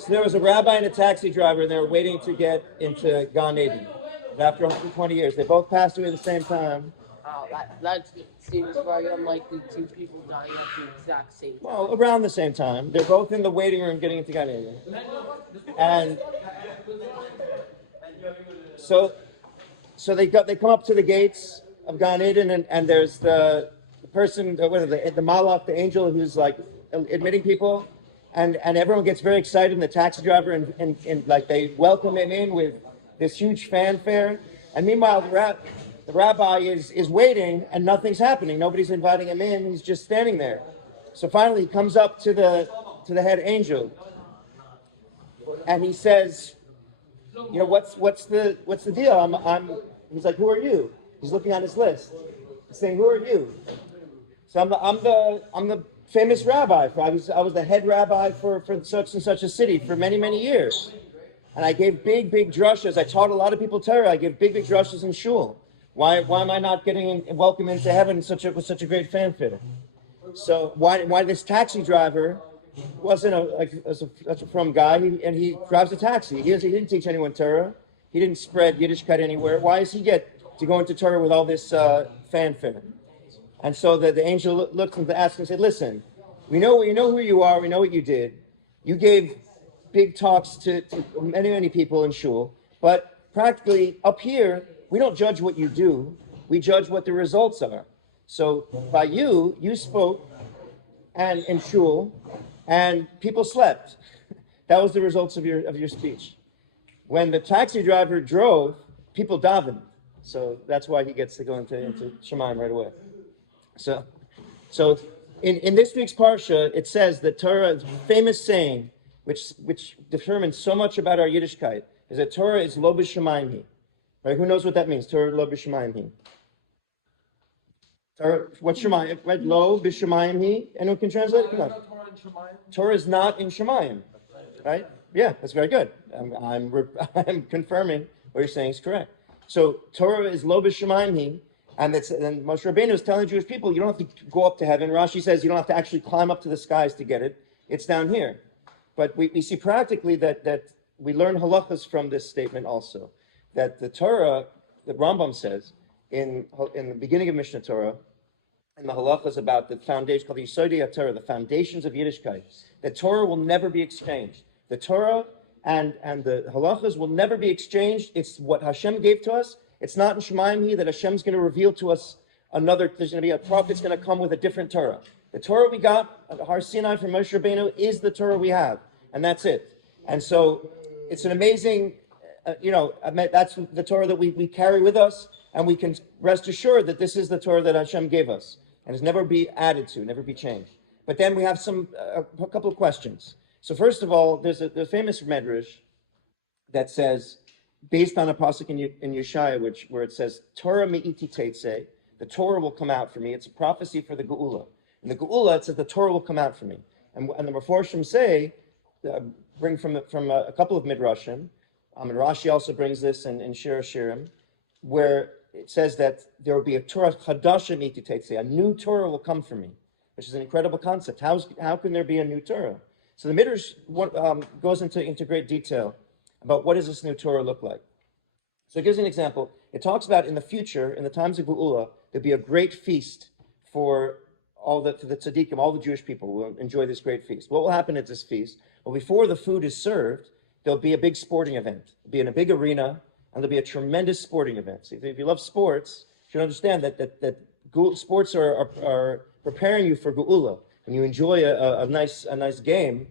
So there was a rabbi and a taxi driver, and they were waiting to get into Gan Eden. After 120 years, they both passed away at the same time. Oh, that seems very unlikely. Two people dying at the exact same time. Well, around the same time. They're both in the waiting room getting into Gan Eden. And so they come up to the gates of Gan Eden, and there's the person, the malach, the angel who's like admitting people, and everyone gets very excited, and the taxi driver and like they welcome him in with this huge fanfare. And meanwhile, the rabbi is waiting, and nothing's happening. Nobody's inviting him in. He's just standing there. So finally, he comes up to the head angel, and he says, what's the deal? He's like, who are you? He's looking on his list. He's saying, who are you? So I'm the famous rabbi. I was the head rabbi for such and such a city for many, many years. And I gave big drushas. I taught a lot of people Torah. I gave big drushas in shul. Why am I not getting welcome into heaven with such a great fanfare? So why this taxi driver wasn't a from guy, and he drives a taxi. He didn't teach anyone Torah. He didn't spread Yiddishkeit anywhere. Why does he get to go into Torah with all this fanfare? And so the angel looked and asked him and said, listen, we know who you are. We know what you did. You gave big talks to many people in shul, but practically up here, we don't judge what you do. We judge what the results are. So by you spoke and in shul, and people slept. That was the results of your speech. When the taxi driver drove, people davened. So that's why he gets to go into Shemaim right away. So in this week's Parsha, it says that Torah is a famous saying, which determines so much about our Yiddishkeit, is that Torah is lo b'shamayim hi. Right? Who knows what that means? Torah lo b'shamayim hi. Torah, what's Shemayim? Right? Lo b'shamayim hi. Anyone can translate it? Come on. Torah is not in Shemayim. Right? Yeah, that's very good. I'm confirming what you're saying is correct. So Torah is lo b'shamayim hi. And Moshe Rabbeinu is telling Jewish people, you don't have to go up to heaven. Rashi says you don't have to actually climb up to the skies to get it. It's down here. But we see practically that we learn halachas from this statement also. That the Torah, the Rambam says, in the beginning of Mishnah Torah, and the halachas about the foundation, called the Yisodei Torah, the foundations of Yiddishkeit, that Torah will never be exchanged. The Torah and the halachas will never be exchanged. It's what Hashem gave to us. It's not in Shemayim Hi that Hashem's going to reveal to us there's going to be a prophet that's going to come with a different Torah. The Torah we got at Har Sinai from Moshe Rabbeinu is the Torah we have, and that's it. And so it's an amazing, that's the Torah that we carry with us, and we can rest assured that this is the Torah that Hashem gave us, and it's never be added to, never be changed. But then we have a couple of questions. So first of all, there's a famous medrash that says, based on a pasuk in Yeshaya, where it says, Torah me'iti teitzeh, the Torah will come out for me. It's a prophecy for the Geula. In the Geula, it says the Torah will come out for me. And the Meforshim say, bring from a couple of midrashim, and Rashi also brings this in Shir Hashirim, where it says that there will be a Torah chadasha me'iti teitzeh, a new Torah will come for me, which is an incredible concept. How can there be a new Torah? So the midrash goes into great detail about what does this new Torah look like. So it gives an example. It talks about in the future, in the times of Geula, there'll be a great feast for the tzaddikim, all the Jewish people will enjoy this great feast. What will happen at this feast? Well, before the food is served, there'll be a big sporting event. It'll be in a big arena, and there'll be a tremendous sporting event. So if you love sports, you should understand that sports are preparing you for Geula. When you enjoy a nice game,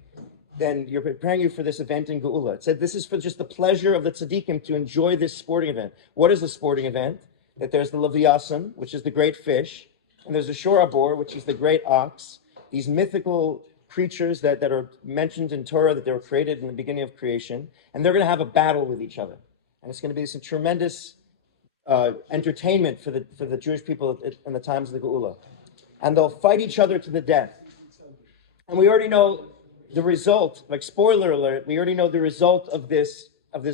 then you're preparing you for this event in Geula. It said this is for just the pleasure of the tzaddikim to enjoy this sporting event. What is the sporting event? That there's the Leviathan, which is the great fish, and there's the Shorabor, which is the great ox. These mythical creatures that are mentioned in Torah, that they were created in the beginning of creation, and they're going to have a battle with each other. And it's going to be some tremendous entertainment for the Jewish people in the times of the Geula. And they'll fight each other to the death. And we already know the result, like spoiler alert, we already know the result of this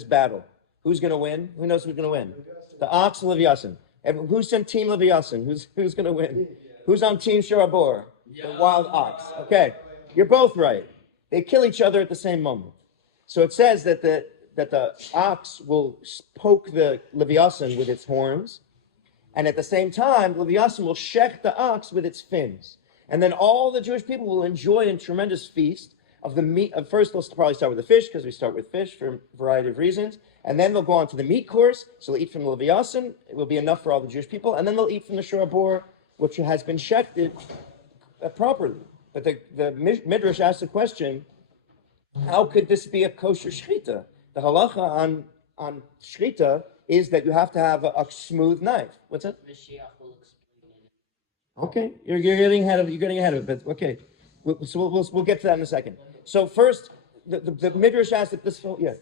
battle. Who's going to win? Who knows who's going to win? The ox and Leviathan. Who's on Team Leviathan? Who's going to win? Who's on Team Shorabor? The wild ox. Okay, you're both right. They kill each other at the same moment. So it says that the ox will poke the leviathan with its horns, and at the same time, the leviathan will shech the ox with its fins. And then all the Jewish people will enjoy a tremendous feast of the meat. First, they'll probably start with the fish, because we start with fish for a variety of reasons. And then they'll go on to the meat course. So they'll eat from the leviathan. It will be enough for all the Jewish people. And then they'll eat from the shor bor, which has been shechted properly. But the Midrash asks the question, how could this be a kosher shechita? The halacha on shechita is that you have to have a smooth knife. What's that? Moshiach will explain it. Okay, you're getting ahead of it. But okay, we'll get to that in a second. So first, the Midrash asked that this. Yeah.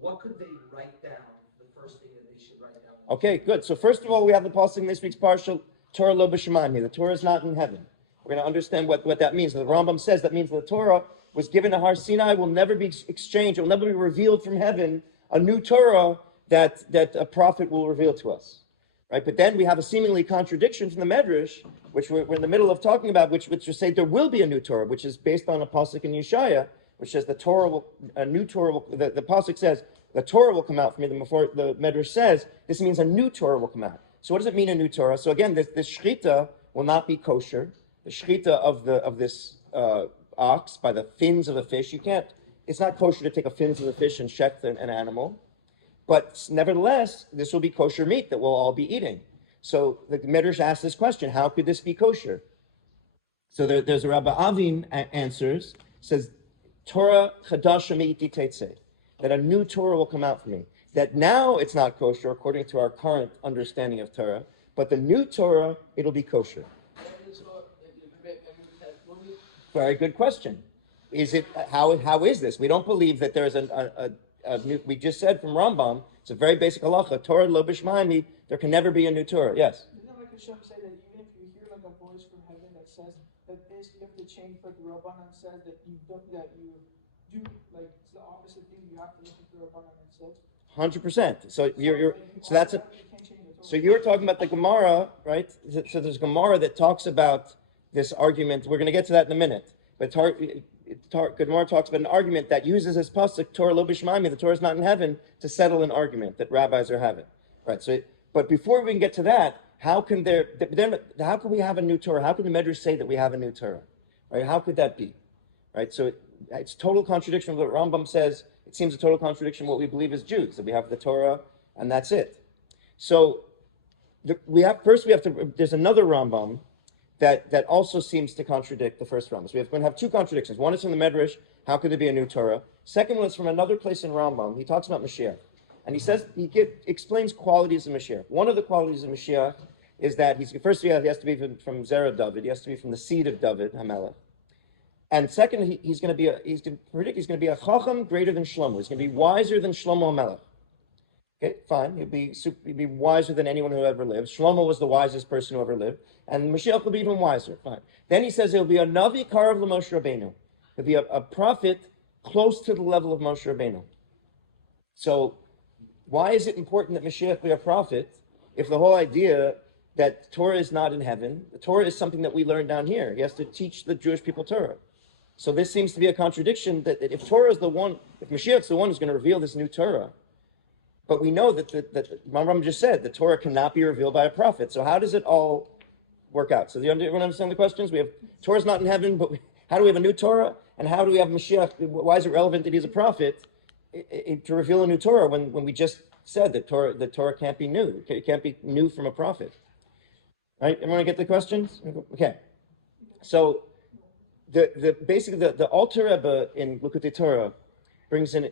What could they write down? The first thing that they should write down. Okay, good. So first of all, we have the pasuk in this week's Parsha, Torah lo b'shamayim here. The Torah is not in heaven. We're going to understand what that means. The Rambam says that means the Torah was given to Har Sinai, will never be exchanged, it will never be revealed from heaven, a new Torah that a prophet will reveal to us. Right? But then we have a seemingly contradiction from the Medrash, which we're in the middle of talking about, which will say there will be a new Torah, which is based on a pasuk in Yeshaya, which says the pasuk says, the Torah will come out from me. Before the Medrash says, this means a new Torah will come out. So what does it mean, a new Torah? So again, this shechita will not be kosher. The shechita of this ox by the fins of the fish, it's not kosher to take a fins of the fish and shech an animal. But nevertheless, this will be kosher meat that we'll all be eating. So the Medrash asks this question, how could this be kosher? So there's a Rabbi Avin answers, says, Torah chadasha me'iti tetzeh, that a new Torah will come out from me. That now it's not kosher according to our current understanding of Torah, but the new Torah, it'll be kosher. Very good question. Is it how is this? We don't believe that there's a new, we just said from Rambam, it's a very basic halacha, Torah lo b'shmaimi, there can never be a new Torah. Yes? Didn't like Hashem say that even if you hear like a voice from heaven that says that this, you have to change what the Rabbanan says, that you do, like it's the opposite thing, you have to listen to the Rabbanan says? 100%. So you're talking about the Gemara, right? So there's Gemara that talks about this argument. We're going to get to that in a minute. But Gemara talks about an argument that uses this pasuk, Torah lo b'shmaimi, the Torah is not in heaven, to settle an argument that rabbis are having. Right. So, but before we can get to that, how can we have a new Torah? How can the Medrash say that we have a new Torah? Right? How could that be? Right. So it's total contradiction of what Rambam says. It seems a total contradiction of what we believe as Jews, that we have the Torah and that's it. So there's another Rambam that also seems to contradict the first Rambam. So we're going to have two contradictions. One is from the Medrash, how could there be a new Torah? Second one is from another place in Rambam. He talks about Moshiach. And he says, explains qualities of Moshiach. One of the qualities of Moshiach is that he has to be from Zerah David. He has to be from the seed of David, Hamelech. And second, he's going to be a chacham greater than Shlomo. He's going to be wiser than Shlomo Hamelech. Okay, fine. He'll be wiser than anyone who ever lived. Shlomo was the wisest person who ever lived. And Mashiach will be even wiser. Fine. Then he says he'll be a Navi Karav LeMoshe Rabbeinu. He'll be a prophet close to the level of Moshe Rabbeinu. So why is it important that Mashiach be a prophet if the whole idea that Torah is not in heaven, the Torah is something that we learn down here. He has to teach the Jewish people Torah. So this seems to be a contradiction that if Torah is the one, if Mashiach's the one who's going to reveal this new Torah, but we know that Rambam just said the Torah cannot be revealed by a prophet. So how does it all work out? So do everyone understand the questions? We have Torah's not in heaven, but how do we have a new Torah? And how do we have Mashiach? Why is it relevant that he's a prophet to reveal a new Torah when we just said that the Torah can't be new? It can't be new from a prophet. Right? Everyone get the questions? Okay. So basically the Alter Rebbe in Likutei Torah brings in.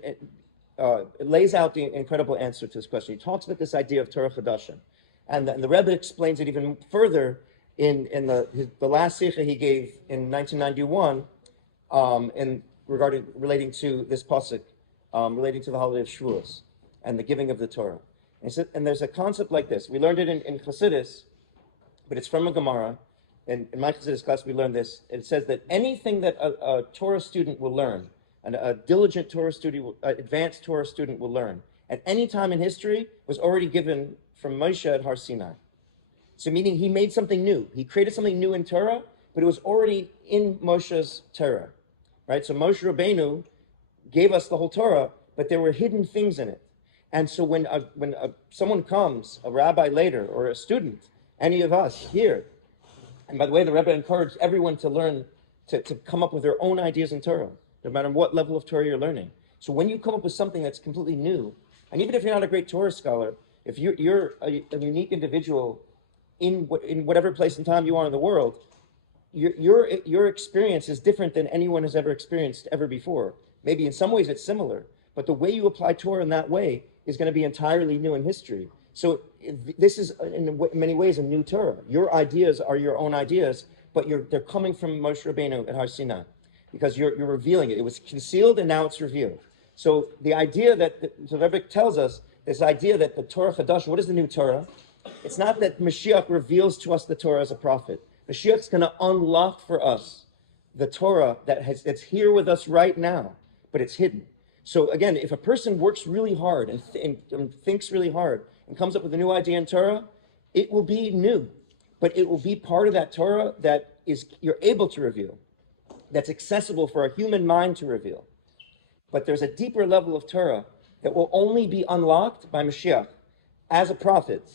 It lays out the incredible answer to this question. He talks about this idea of Torah Chadasha. And the Rebbe explains it even further in the last Sikha he gave in 1991 relating to this pasuk, relating to the holiday of Shavuos and the giving of the Torah. And there's a concept like this. We learned it in Chassidus, but it's from a Gemara. In my Chassidus class, we learned this. It says that anything that a Torah student will learn, and a diligent Torah student, advanced Torah student will learn at any time in history was already given from Moshe at Har Sinai. So meaning he made something new. He created something new in Torah, but it was already in Moshe's Torah, right? So Moshe Rabbeinu gave us the whole Torah, but there were hidden things in it. And so when someone comes, a rabbi later, or a student, any of us here, and by the way, the Rebbe encouraged everyone to learn, to come up with their own ideas in Torah, no matter what level of Torah you're learning. So when you come up with something that's completely new, and even if you're not a great Torah scholar, if you're a unique individual in whatever place and time you are in the world, your experience is different than anyone has ever experienced ever before. Maybe in some ways it's similar, but the way you apply Torah in that way is going to be entirely new in history. So this is in many ways a new Torah. Your ideas are your own ideas, but they're coming from Moshe Rabbeinu at Har Sinai, because you're revealing it. It was concealed and now it's revealed. So the idea that the Rebbe tells us, this idea that the Torah Chadash, what is the new Torah? It's not that Mashiach reveals to us the Torah as a prophet. Mashiach's going to unlock for us the Torah that's here with us right now, but it's hidden. So again, if a person works really hard and thinks really hard and comes up with a new idea in Torah, it will be new, but it will be part of that Torah that you're able to reveal, that's accessible for a human mind to reveal. But there's a deeper level of Torah that will only be unlocked by Mashiach as a prophet.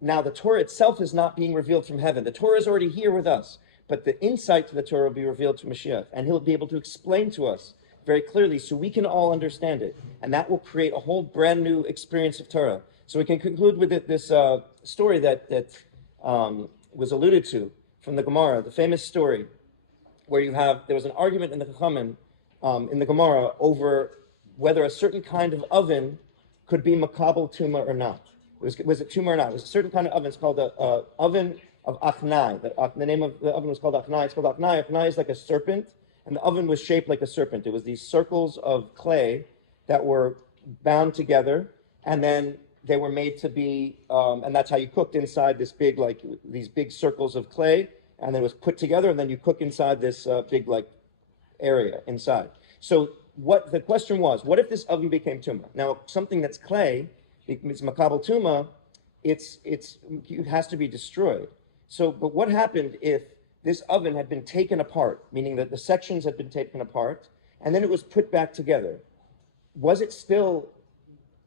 Now, the Torah itself is not being revealed from heaven. The Torah is already here with us, but the insight to the Torah will be revealed to Mashiach, and he'll be able to explain to us very clearly so we can all understand it. And that will create a whole brand new experience of Torah. So we can conclude with this story that was alluded to from the Gemara, the famous story where there was an argument in the Chachamim, in the Gemara, over whether a certain kind of oven could be makabel tuma or not. Was it tumor or not? It was a certain kind of oven. It's called the oven of Achnai. The name of the oven was called Achnai. It's called Achnai. Achnai is like a serpent, and the oven was shaped like a serpent. It was these circles of clay that were bound together, and then they were made to be, and that's how you cooked inside this big, like these big circles of clay, and then it was put together, and then you cook inside this big, like, area inside. So what the question was, what if this oven became tumah? Now, something that's clay, it's makabel tuma, it has to be destroyed. So, but what happened if this oven had been taken apart, meaning that the sections had been taken apart, and then it was put back together? Was it still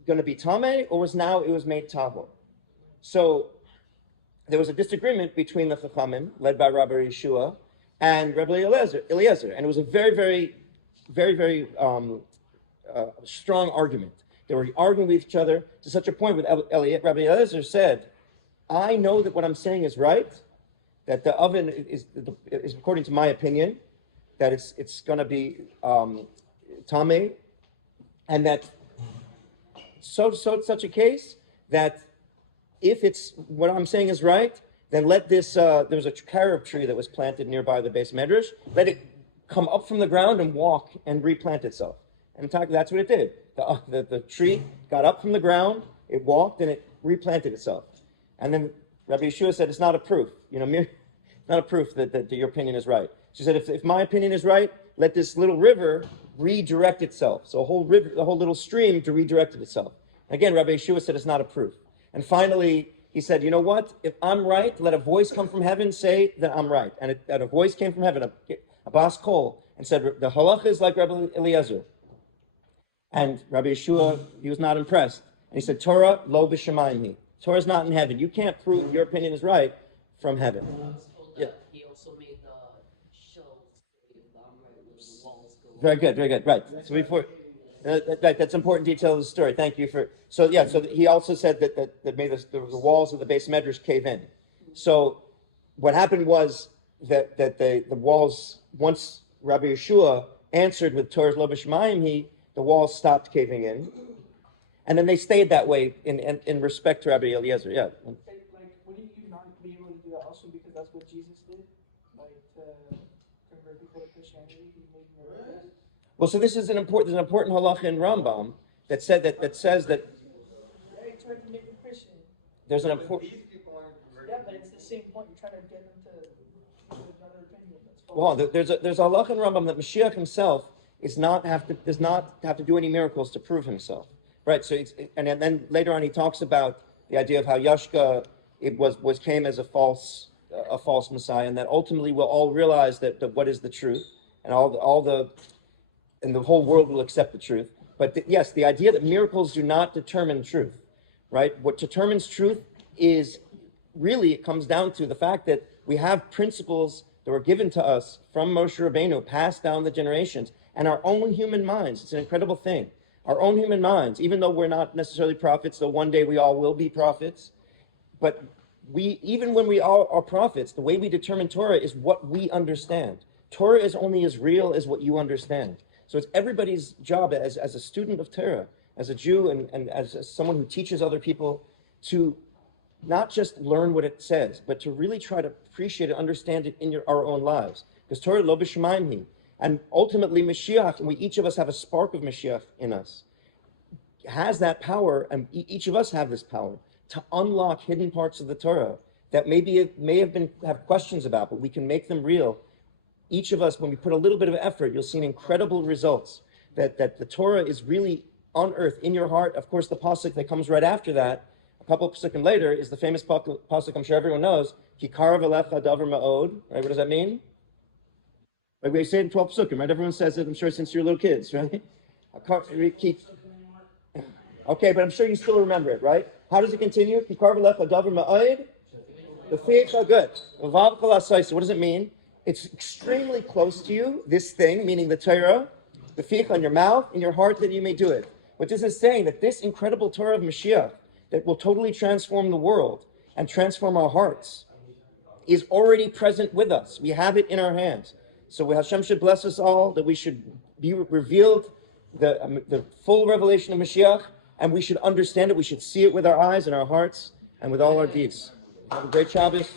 going to be tameh, or was made tahor? So there was a disagreement between the Chachamim, led by Rabbi Yeshua, and Rabbi Eliezer, and it was a very, very, very, very strong argument. They were arguing with each other to such a point with Rabbi Eliezer said, I know that what I'm saying is right, that the oven is according to my opinion, that it's going to be tameh, and that so it's such a case that if it's what I'm saying is right, then let this, there was a carob tree that was planted nearby the base medrash, let it come up from the ground and walk and replant itself. And that's what it did. The tree got up from the ground, it walked, and it replanted itself. And then Rabbi Yeshua said, it's not a proof, not a proof that your opinion is right. She said, if my opinion is right, let this little river redirect itself. So the whole little stream to redirect itself. Again, Rabbi Yeshua said, it's not a proof. And finally, he said, you know what? If I'm right, let a voice come from heaven say that I'm right. And a voice came from heaven, a bas kol, and said, the halacha is like Rabbi Eliezer. And Rabbi Yeshua, he was not impressed. And he said, Torah lo b'shamayim. Torah is not in heaven. You can't prove your opinion is right from heaven. I was told that he also made the shelves, the walls go. Very good. Right. So before, right, that's an important detail of the story. Thank you for. So yeah. So he also said that made the walls of the base medrash cave in. So what happened was that the walls, once Rabbi Yeshua answered with Torah's lo b'shamayim, the walls stopped caving in, and then they stayed that way in respect to Rabbi Eliezer. Yeah. Like, wouldn't you not be able to do that also because that's what Jesus did? Like, to convert people to Christianity, he made miracles? Well, so there's an important halacha in Rambam that says that Yeah, you're trying to make them Christian. there's an important. Yeah, but it's the same point. You're trying to get them to another opinion. That's false. Well, there's a halacha in Rambam that Mashiach himself does not have to do any miracles to prove himself, right? So and then later on he talks about the idea of how Yashka came as a false Messiah, and that ultimately we'll all realize that what is the truth, and the whole world will accept the truth. But yes, the idea that miracles do not determine truth, right? What determines truth is really, it comes down to the fact that we have principles that were given to us from Moshe Rabbeinu, passed down the generations, and our own human minds. It's an incredible thing. Our own human minds, even though we're not necessarily prophets, though one day we all will be prophets, but even when we all are prophets, the way we determine Torah is what we understand. Torah is only as real as what you understand. So it's everybody's job as a student of Torah, as a Jew and as someone who teaches other people, to not just learn what it says, but to really try to appreciate and understand it in our own lives. Because Torah lo b'shamayim hi. And ultimately Moshiach, and each of us have a spark of Moshiach in us, has that power, and each of us have this power to unlock hidden parts of the Torah that may have questions about, but we can make them real. Each of us, when we put a little bit of effort, you'll see incredible results. That the Torah is really unearthed in your heart. Of course, the pasuk that comes right after that, a couple of pasukim later, is the famous pasuk I'm sure everyone knows, Ki karav elecha davar ma'od. Right? What does that mean? Like we say it in 12 pasukim, right? Everyone says it, I'm sure, since you're little kids, right? Okay, but I'm sure you still remember it, right? How does it continue? Ki karav elecha davar ma'od. The fi'cha good. Vav kol asayis. What does it mean? It's extremely close to you, this thing, meaning the Torah, the fi'cha in your mouth, in your heart, that you may do it. But this is saying that this incredible Torah of Mashiach, that will totally transform the world and transform our hearts, is already present with us. We have it in our hands. So Hashem should bless us all, that we should be revealed the full revelation of Mashiach, and we should understand it. We should see it with our eyes and our hearts and with all our deeds. Have a great Shabbos.